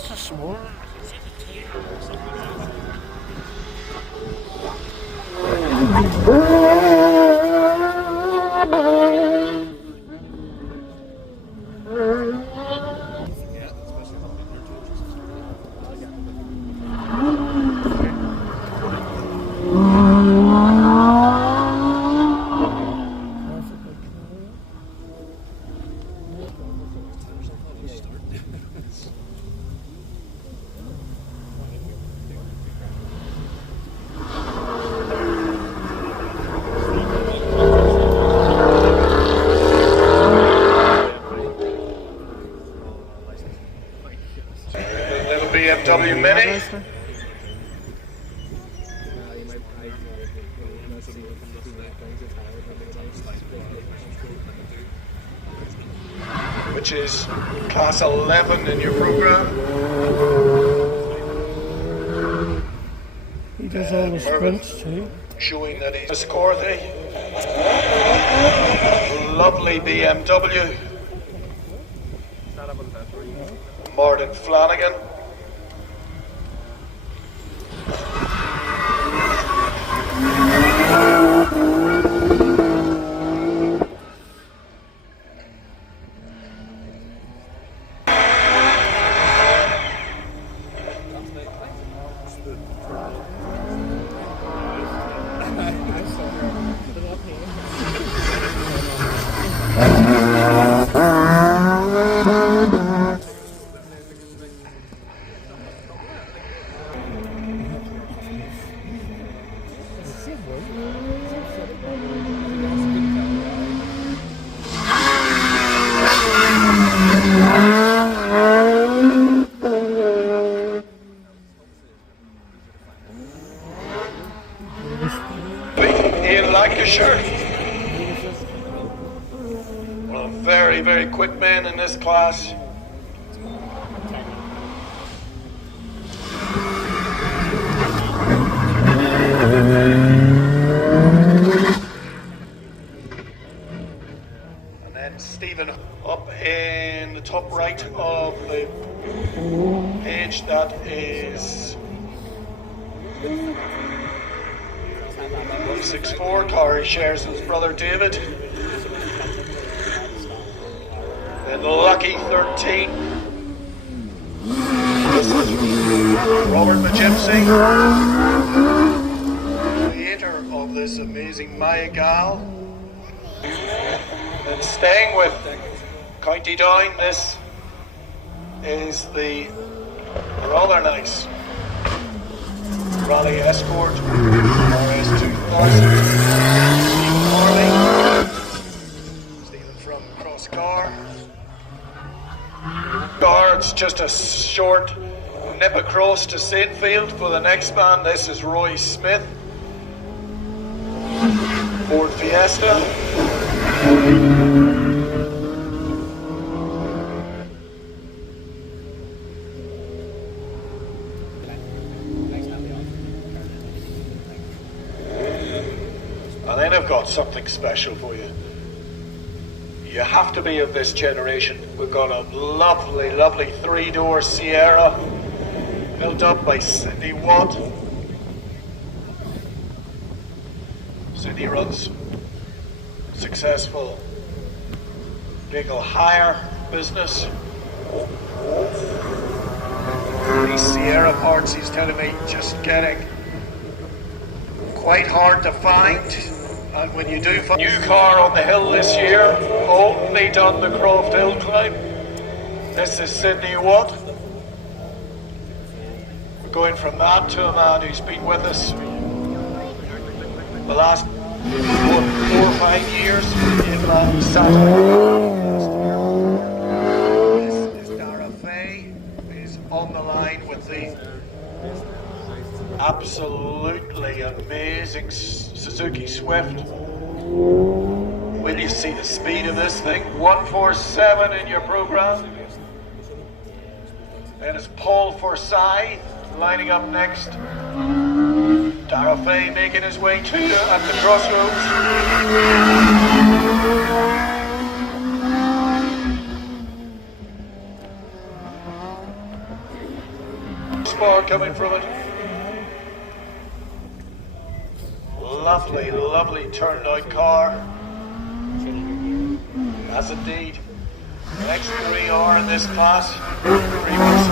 That's a small. Little BMW Mini. Which is class 11 in your program. He does all the sprints too. Showing that he's a Scorthy. Lovely BMW. Martin Flanagan. In Lancashire. Well, a very, very quick man in this class. And then Stephen up in the top right of the page, that is 164. car he shares with his brother David. And lucky 13. Robert Magipsy, creator of this amazing Maya Gal. And staying with County Down, this is the rather nice Rally Escort RS2000. Stephen Harley. Stephen from Crosscar. It's just a short nip across to Saintfield for the next band. This is Roy Smith. Ford Fiesta. And then I've got something special for you. You have to be of this generation. We've got a lovely, lovely three-door Sierra built up by Sidney Watt. Sidney runs successful vehicle hire business. These Sierra parts, he's telling me, just getting quite hard to find. And when you do find a new car on the hill this year, only done the Croft Hillclimb. This is Sidney Watt. We're going from that to a man who's been with us the last 4 or 5 years in This Dara Fay is on the line with the absolutely amazing Suzuki Swift. Will you see the speed of this thing? 147 in your program. Then it's Paul Forsyth lining up next. Dara Fay making his way to at the crossroads. bar coming from it. Lovely, lovely turned out car. As indeed. Next 3R in this class. 3 months.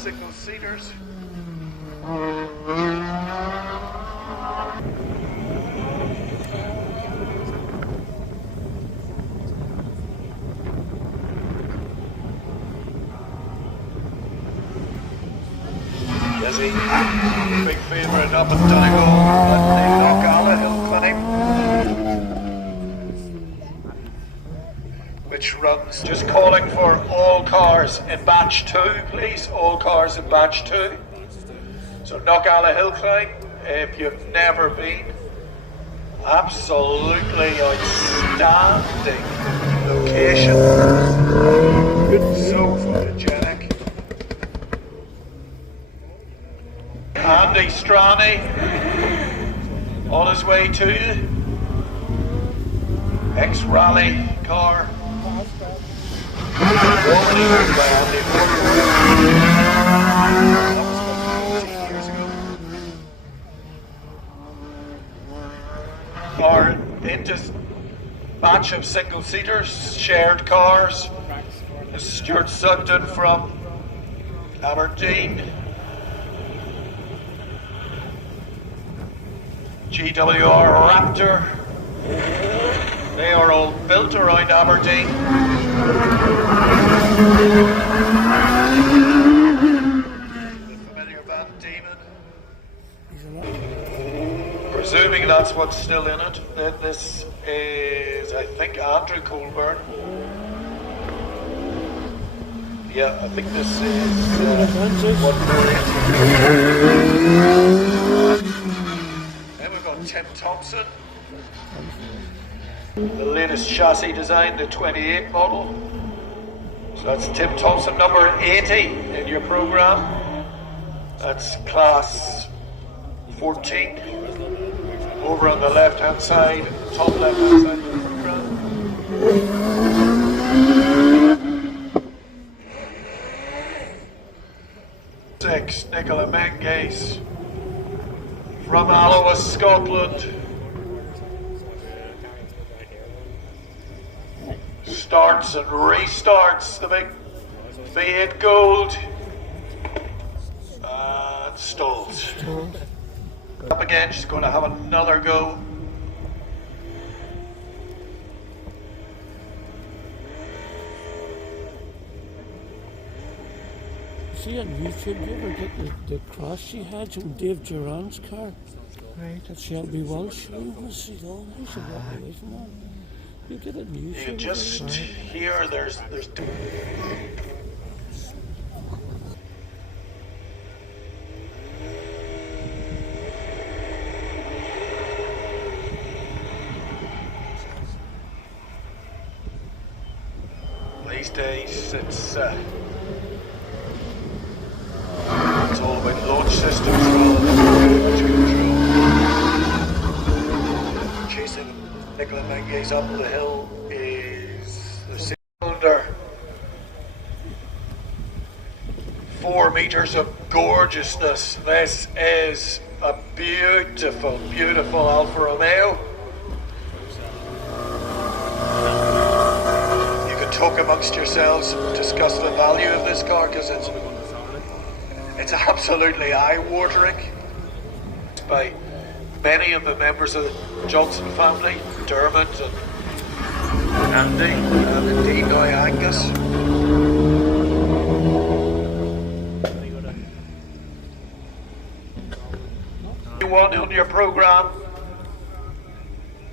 Single seaters. Jesse, big favourite up and Donegal at the Knockalla Hillclimb, which runs. Just calling for all cars in batch 2, please. All cars in batch 2. So Knockalla Hillclimb, if you've never been, absolutely outstanding location. So photogenic. Andy Strani on his way to you. Ex-rally car. Our into batch of single seaters, shared cars. Stuart Sugden from Aberdeen. GWR Raptor. They are all built around Aberdeen. The familiar Van Diemen. Presuming that's what's still in it. This is, I think, Andrew Colburn. Yeah, I think this is what then we've got Tim Thompson. The latest chassis design, the 28 model. So that's Tim Thompson, number 80 in your program. That's class 14. Over on the left-hand side, top left-hand side of the program. Six, Nicola Menges from Alloa, Scotland. Starts and restarts the big V8 Gold. And stalls. Up again, she's going to have another go. See on YouTube, you ever get the cross she had from Dave Duran's car? Right. That Shelby Walsh. We want to see all. We should walk away from that. You get it on YouTube. You can just hear there's these days it's all about launch systems rather than launch control. Chasing Nicola Menges up the hill is the cylinder. 4 meters of gorgeousness. This is a beautiful, beautiful Alfa Romeo. You can talk amongst yourselves, discuss the value of this car because it's absolutely eye-watering. By many of the members of the Johnson family, Dermot and Andy, and indeed now Angus. One on your program,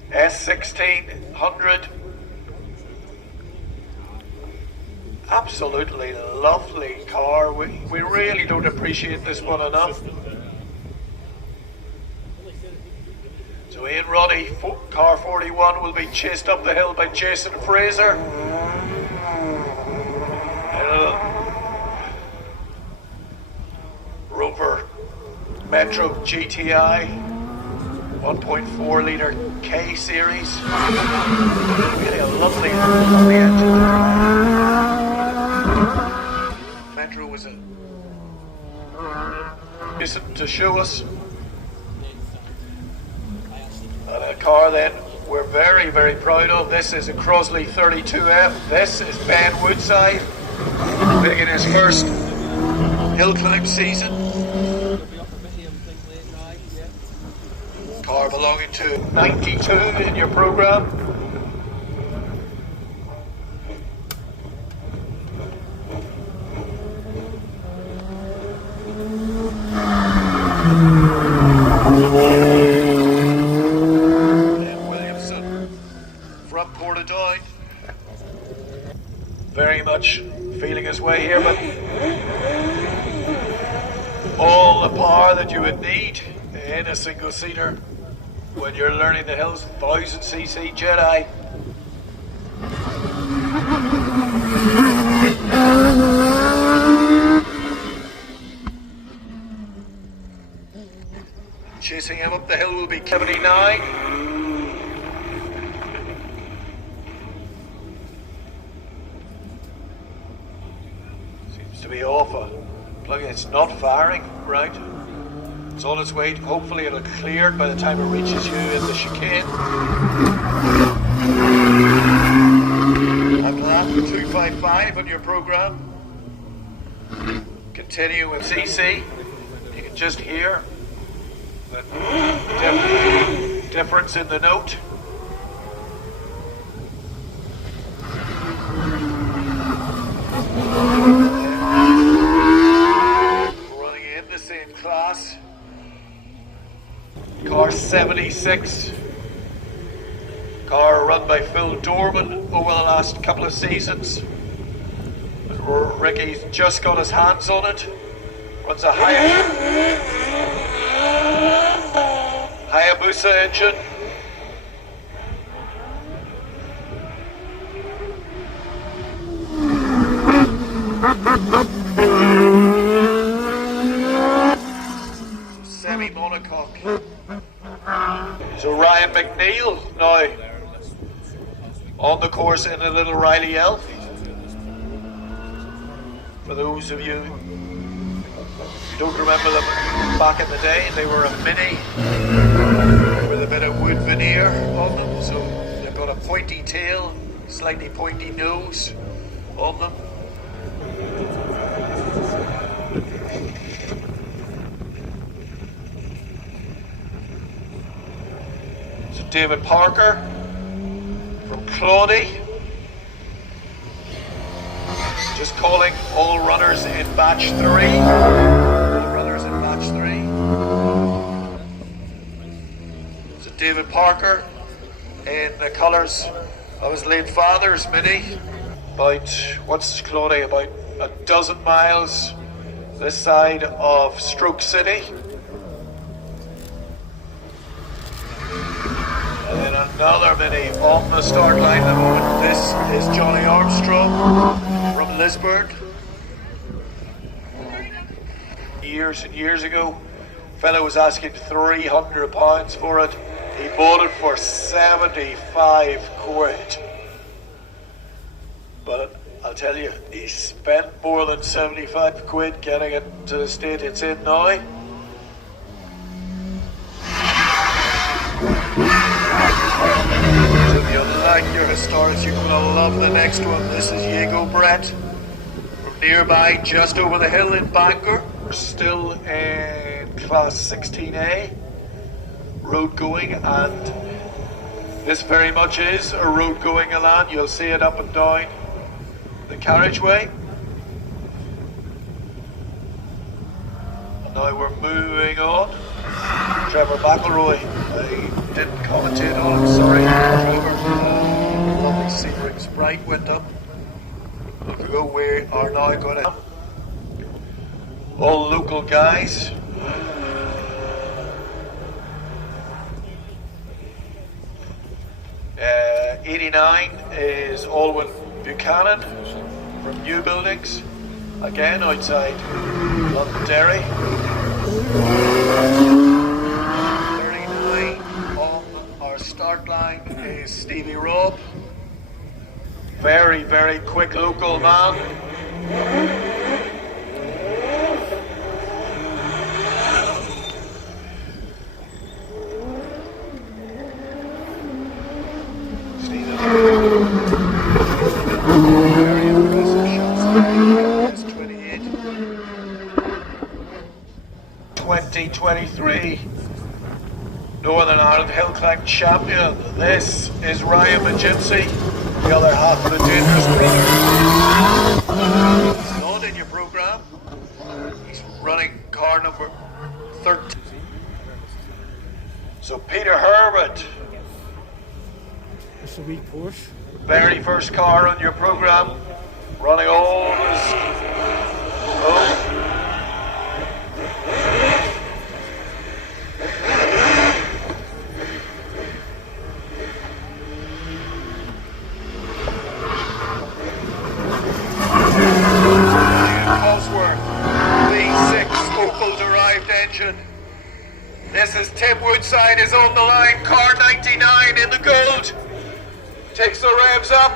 S1600. Absolutely lovely car. We really don't appreciate this one enough. So Ian Roddy, car 41, will be chased up the hill by Jason Fraser. Rover Metro GTI 1.4 litre K series. Really a lovely engine. Jason to show us. And a car that we're very, very proud of. This is a Crosley 32F. This is Ben Woodside, making his first hill climb season. Car belonging to 92 in your program. Front quarter down. Very much feeling his way here, but all the power that you would need in a single seater when you're learning the hills. 1000cc Jedi. Chasing him up the hill will be 79. Seems to be off a plug. It's not firing, right? It's on its way. Hopefully it'll clear by the time it reaches you in the chicane. I'm lap 255 on your program. Continue with CC. You can just hear the difference in the note. Running in the same class. Car 76. Car run by Phil Dorman over the last couple of seasons. Ricky's just got his hands on it. Runs a Hayabusa engine. Semi-monocoque. So Ryan McNeil now on the course in a little Riley Elf. For those of you who don't remember them back in the day, they were a mini with a bit of wood veneer on them, so they've got a pointy tail, slightly pointy nose on them. So David Parker from Claudy, just calling all runners in batch 3. All runners in batch 3. So David Parker in the colours of his late father's mini. About, what's Claudy, about a dozen miles this side of Stroke City. And then another mini on the start line at the moment. This is Johnny Armstrong from Lisburn. Years and years ago, fellow was asking £300 for it. He bought it for 75 quid. But I'll tell you, he spent more than 75 quid getting it to the state it's in now. So if you like your historics, you're going to love the next one. This is Diego Brett from nearby, just over the hill in Bangor. We're still in class 16A, road going, and this very much is a road going Elan. You'll see it up and down the carriageway. And now we're moving on. Trevor McElroy, I didn't commentate on him, sorry. Trevor, lovely Sebring Sprite went up. Look ago, we are now going to all local guys. Uh, 89 is Alwyn Buchanan from New Buildings, again outside Londonderry. 39 on our start line is Stevie Robb. Very, very quick local man. Very impressive shots there. It's 28. 2023 Northern Ireland Hillclimb champion. This is Ryan McGimsey, the other half of the Dangerous Brothers. He's not in your programme. He's running car number 13. So Peter Herbert. It's a wee Porsche. Very first car on your programme. Running all his... Oh. This is Tim Woodside is on the line, car 99 in the gold. Takes the revs up.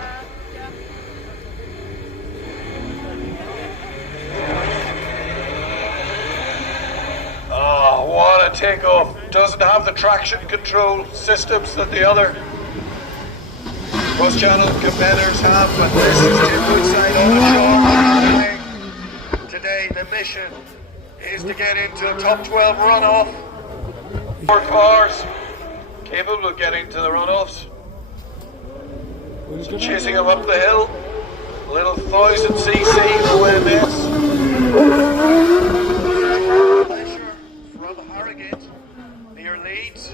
Oh, what a takeoff. Doesn't have the traction control systems that the other cross-channel competitors have, but this is Tim Woodside on the shore. Today the mission is to get into the top 12 runoff. 4 cars capable of getting to the runoffs. So chasing him up the hill. A little 1000cc OMS. Pressure from Harrogate near Leeds.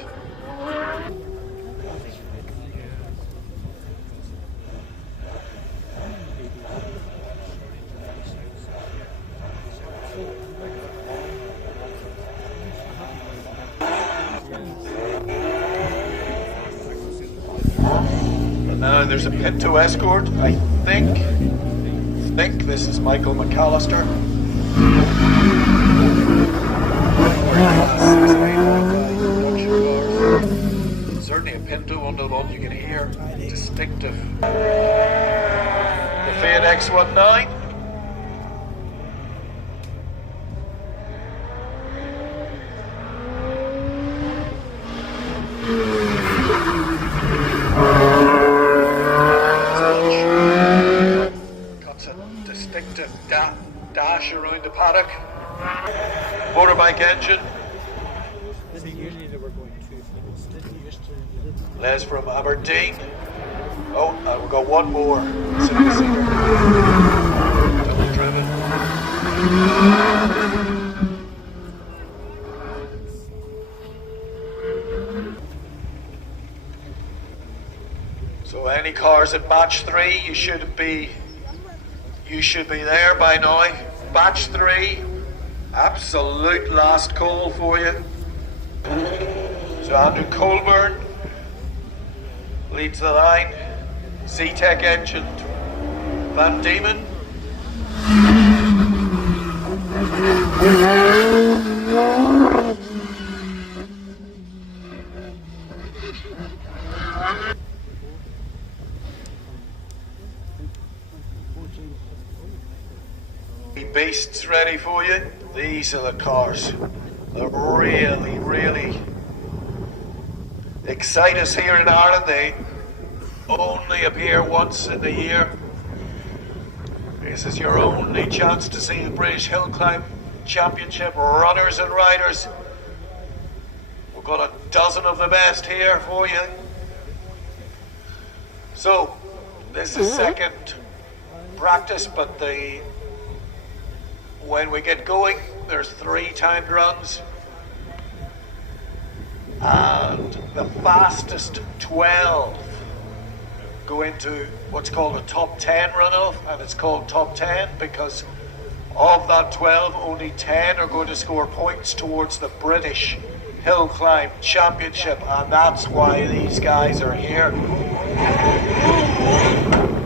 Now there's a Pinto Escort. I think this is Michael McAllister. Certainly a Pinto under the one you can hear. Distinctive. The Fiat X19. Distinctive dash around the paddock. Motorbike engine. Les from Aberdeen. Oh, we've got one more. Single-seater. Double driven. So any cars at batch 3, you should be there by now. Batch 3, absolute last call for you. So Andrew Colburn leads the line. Z-Tech engine, Van Diemen. Beasts ready for you. These are the cars that really excite us here in Ireland. They only appear once in the year. This is your only chance to see the British Hillclimb Championship runners and riders. We've got a dozen of the best here for you. So this is second practice, but when we get going, there's 3 timed runs, and the fastest 12 go into what's called a top 10 runoff, and it's called top 10 because of that 12, only 10 are going to score points towards the British Hillclimb Championship, and that's why these guys are here.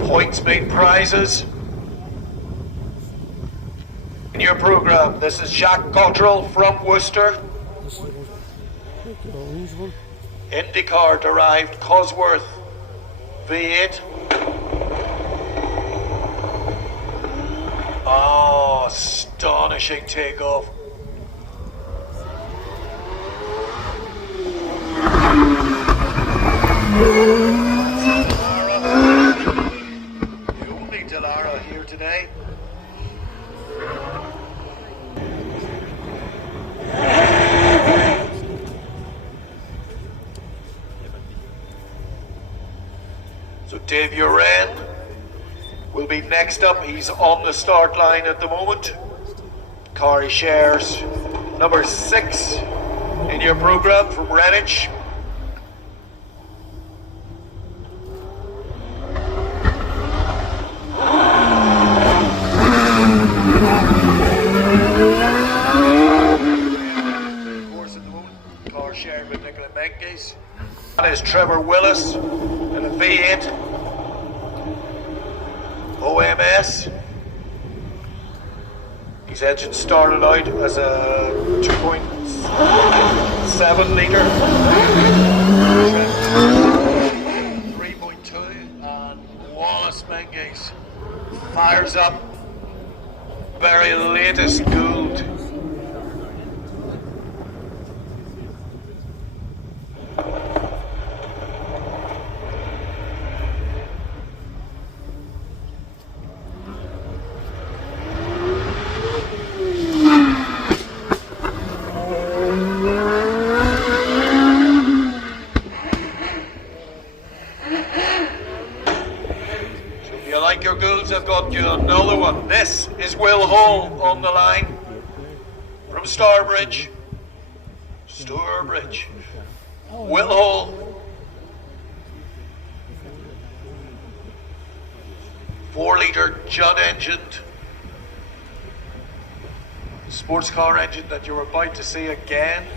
Points mean prizes. In your programme, this is Jacques Cottrell from Worcester. IndyCar derived Cosworth V8. Oh, astonishing takeoff. Dave Uran will be next up. He's on the start line at the moment. Car he shares number 6 in your program from Greenwich. Of course, at the moment, car shared with Nicola Menkes. That is Trevor Willis in a V8 OMS. His engine started out as a 2.7 litre, 3.2, and Wallace Menkes fires up very latest Gould. Like your Goulds, I've got you another one. This is Will Hall on the line from Stourbridge. Will Hall. 4-litre Judd engined sports car engine that you're about to see again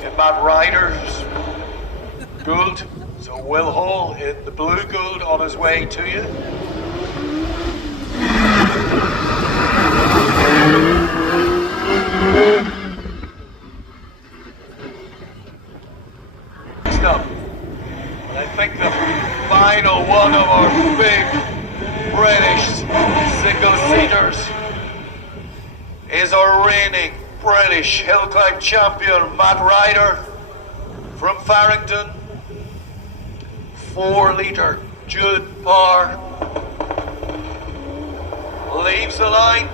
in Matt Ryder's Gould. So Will Hall in the blue Gould on his way to you. Next up, I think the final one of our big British single-seaters is our reigning British hill climb champion, Matt Ryder from Farringdon. 4-litre Judd Power leaves the line.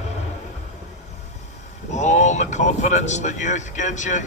All the confidence that youth gives you.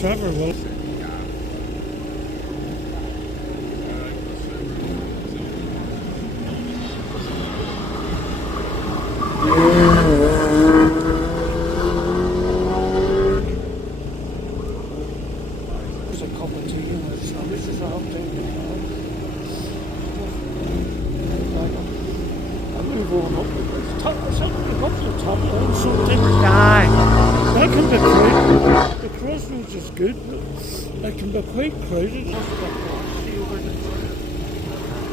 Trevor will. There's a cup of tea in the sandwiches. I have to I move on up with this. I said move up to the top and something. That can be crowded. The crossroads is good, but it can be quite crowded.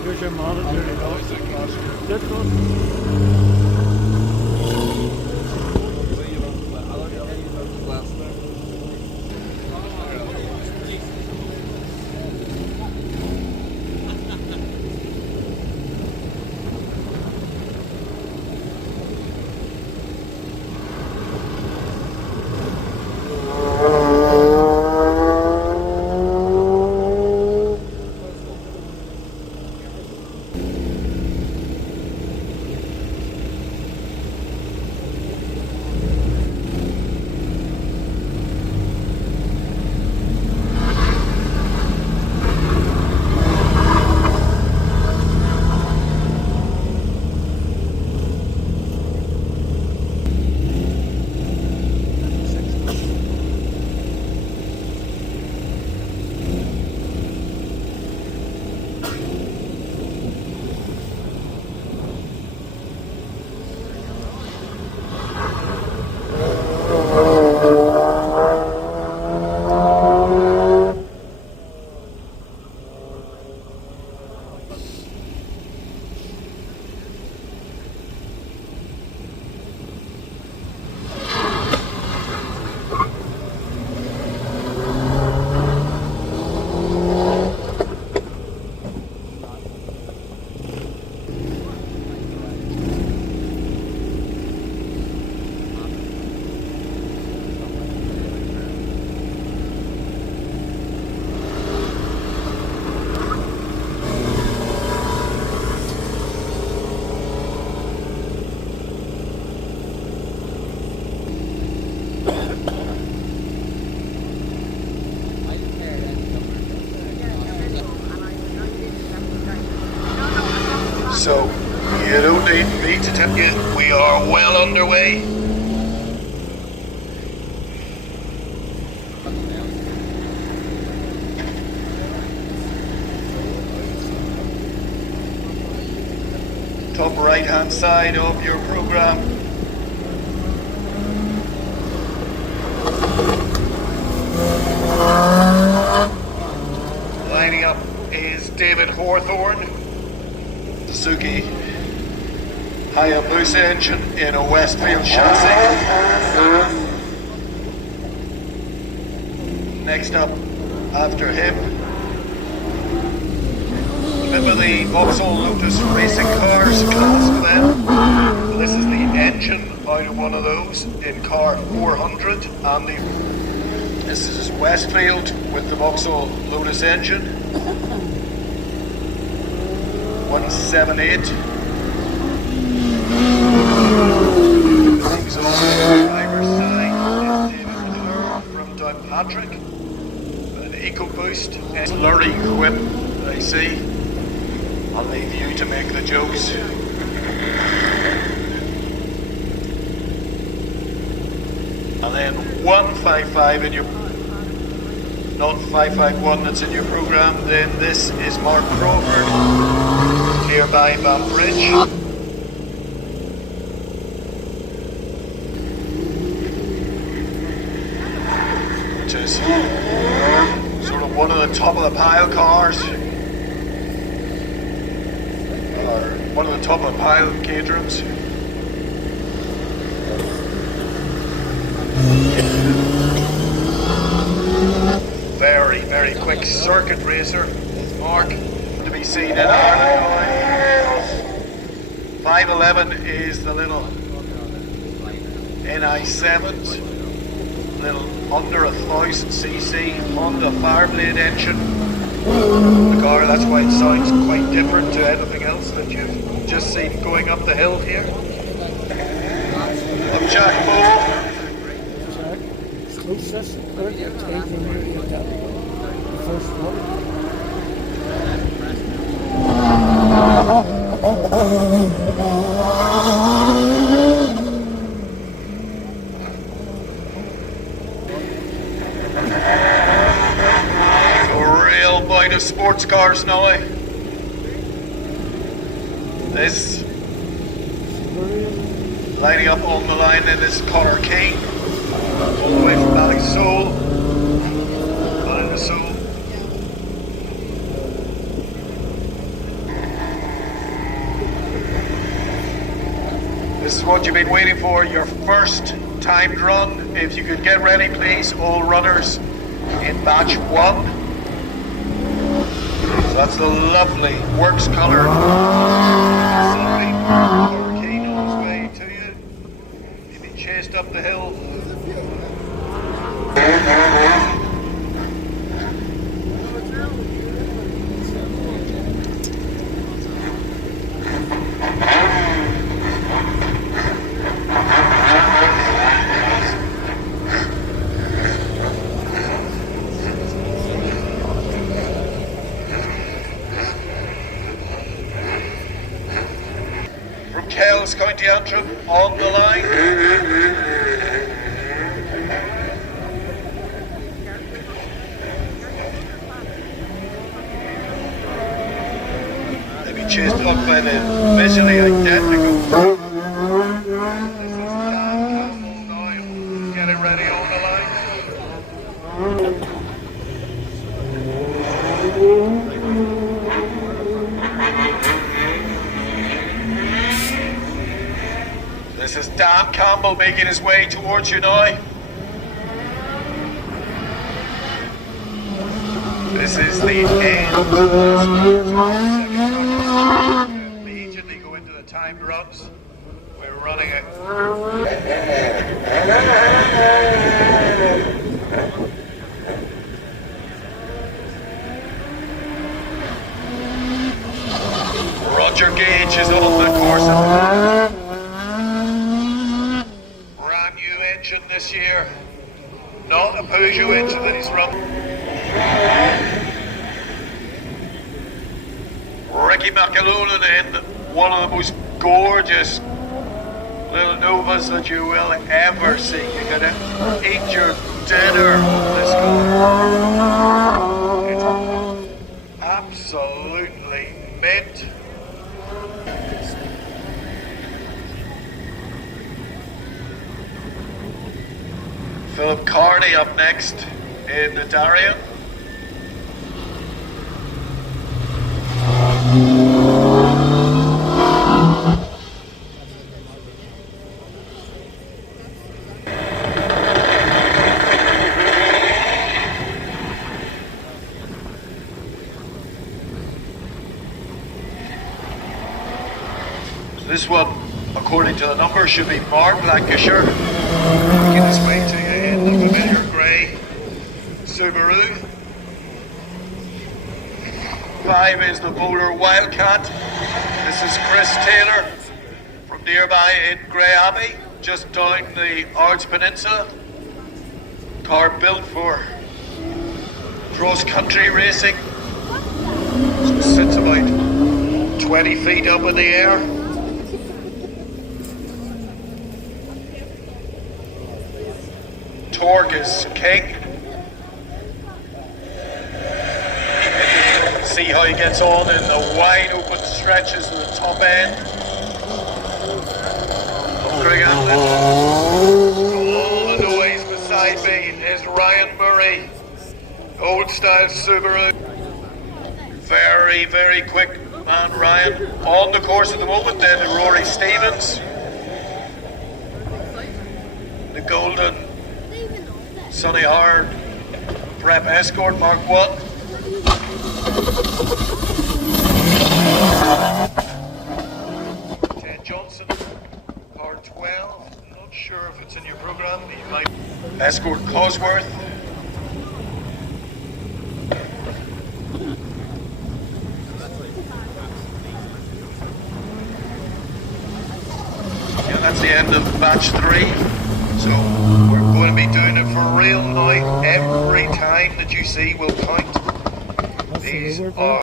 Here's your monitor. That crossroads. sorry to tell you, we are well underway. Top right hand side of your program. Lining up is David Hawthorne, Suzuki Hayabusa engine in a Westfield chassis. Next up after him, remember the Vauxhall Lotus racing cars class for them? Well, this is the engine out of one of those in car 400, and this is Westfield with the Vauxhall Lotus engine. 178. Things on the driver's side is David McClure from Downpatrick. An EcoBoost and slurry whip, I see. I'll leave you to make the jokes. And then 155 in your, not 551 that's in your program. Then this is Mark Crawford, nearby Banbridge. Which is sort of one of the top of the pile cars. One of the top of the pile caterings. Very, very quick circuit racer. Mark to be seen in Ireland. 511 is the little NI7s, little under 1,000cc Honda Fireblade engine. The car, that's why it sounds quite different to anything else that you've just seen going up the hill here. I'm Jack Bull. Jack, it's closest earlier taking you down the first one. Of sports cars now. This lining up on the line then is Connor King, all the way from Ballysoul. Ballysoul. This is what you've been waiting for, your first timed run. If you could get ready, please, all runners in batch 1. That's the lovely works colour. Hurricane on his way to you. He'll be chased up the hill. Kells County Antrim on the line. They'll be chased up by the visually identical. This is Dan Campbell now, getting ready on the line. This is Dan Campbell making his way towards you now. This is the end. Immediately go into the timed runs. We're running it. Roger Gage is on the course. Brand new engine this year. Not a Peugeot engine that he's run. Ricky McAloon in one of the most gorgeous little novas that you will ever see. You're gonna eat your dinner on this car. It's absolutely mint. Philip Carney up next in the Darien. This one, according to the numbers, should be Mark Lancashire. Making his way to you in the familiar grey Subaru. 5 is the Bowler Wildcat. This is Chris Taylor from nearby in Grey Abbey, just down the Ards Peninsula. Car built for cross-country racing. So it sits about 20 feet up in the air. Torque is king. See how he gets on in the wide open stretches of the top end of Craigantlet. All the noise beside me is Ryan Murray, old style Subaru. Very, very quick man Ryan. On the course at the moment then Rory Stevens. The golden Sonny Hard Prep Escort Mark 1. Ted Johnson, car 12. Not sure if it's in your program. You might. Escort Cosworth. Yeah, that's the end of batch 3. So we're going to be doing it for real now. Every time that you see will count. These are